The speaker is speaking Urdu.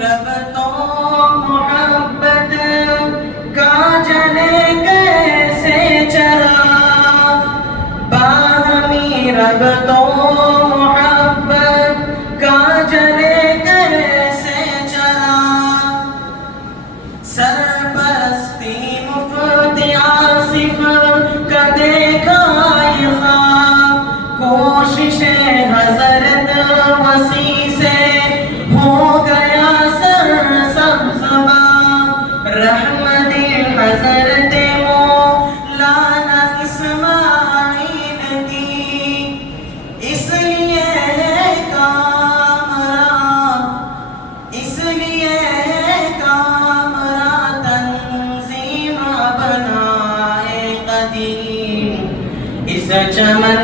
رب تو محبت کا جلے کیسے چرا، باہمی رب تو محبت کا جلے کیسے چرا، سرپرستی مفتی آصف کا دیکھا یہ خواب، کوشش حضرت وسیع سے ہو گیا سر سبزبا، رحمت حضرت مولانا اسماعیل کی، اس لیے کامرا تنظیم بنائے قدیم، اس چمن